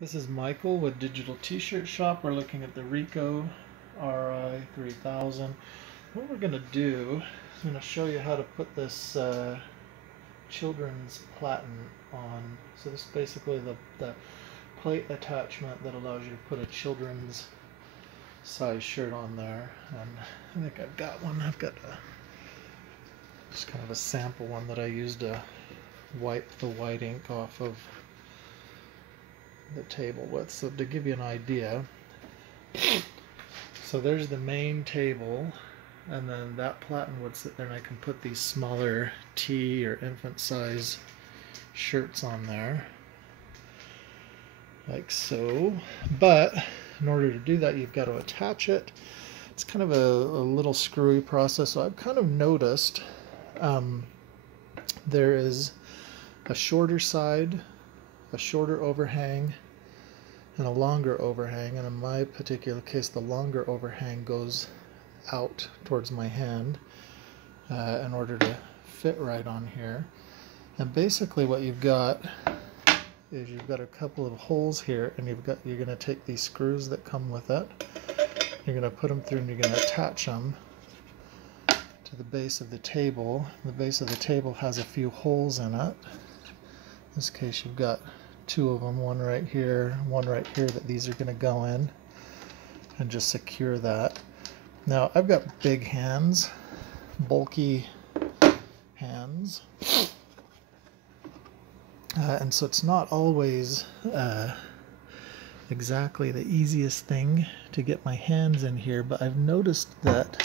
This is Michael with Digital T-Shirt Shop. We're looking at the Ricoh RI3000. What we're going to do is I'm going to show you how to put this children's platen on. So this is basically the plate attachment that allows you to put a children's size shirt on there. And I think I've got one. I've got just kind of a sample one that I used to wipe the white ink off of the table with. So to give you an idea, so there's the main table, and then that platen would sit there, and I can put these smaller tea or infant size shirts on there like so. But in order to do that, you've got to attach it. It's kind of a little screwy process. So I've kind of noticed there is a shorter side, a shorter overhang, and a longer overhang, and in my particular case the longer overhang goes out towards my hand in order to fit right on here. And basically what you've got is you've got a couple of holes here, and you're going to take these screws that come with it, you're going to put them through, and you're going to attach them to the base of the table. The base of the table has a few holes in it. In this case you've got two of them, one right here, that these are going to go in and just secure that. Now I've got big hands, bulky hands, and so it's not always exactly the easiest thing to get my hands in here, but I've noticed that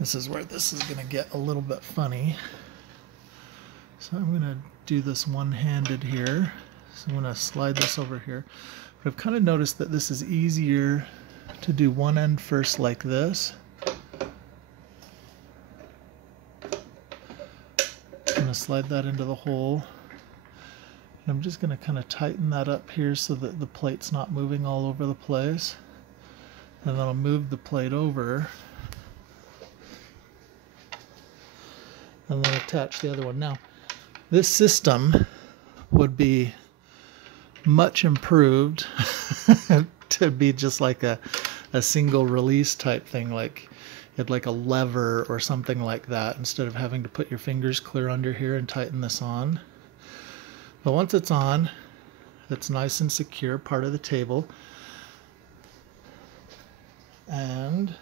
this is where this is going to get a little bit funny. So I'm going to do this one-handed here. So I'm going to slide this over here. But I've kind of noticed that this is easier to do one end first like this. I'm going to slide that into the hole. And I'm just going to kind of tighten that up here so that the plate's not moving all over the place. And then I'll move the plate over and then attach the other one. Now, this system would be much improved to be just like a single release type thing, like you had like a lever or something like that, instead of having to put your fingers clear under here and tighten this on. But once it's on, it's nice and secure, part of the table. And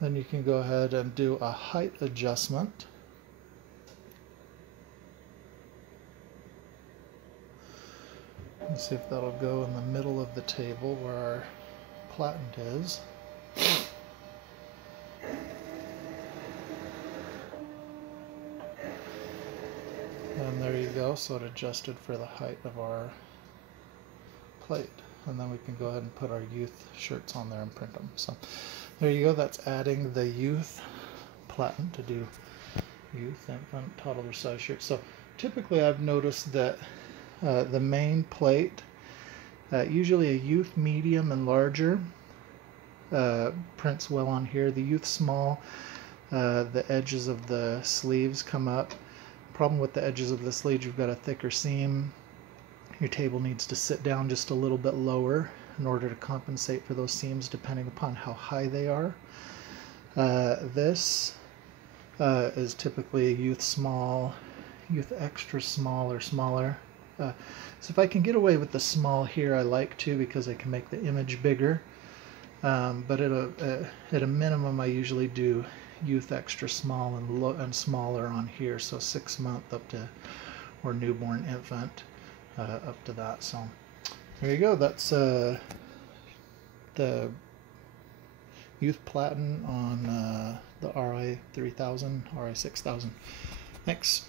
then you can go ahead and do a height adjustment. Let's see if that'll go in the middle of the table where our platen is. And there you go, so it adjusted for the height of our plate. And then we can go ahead and put our youth shirts on there and print them. So there you go, that's adding the youth platen to do youth, infant, toddler size shirts. So typically I've noticed that the main plate, usually a youth medium and larger, prints well on here. The youth small, the edges of the sleeves come up. Problem with the edges of the sleeves, you've got a thicker seam. Your table needs to sit down just a little bit lower in order to compensate for those seams depending upon how high they are. This is typically a youth small, youth extra small or smaller. So if I can get away with the small here, I like to, because I can make the image bigger. But at a minimum, I usually do youth extra small and smaller on here. So 6 month up to, or newborn infant up to that. So there you go. That's the youth platen on the RI3000, RI6000. Thanks.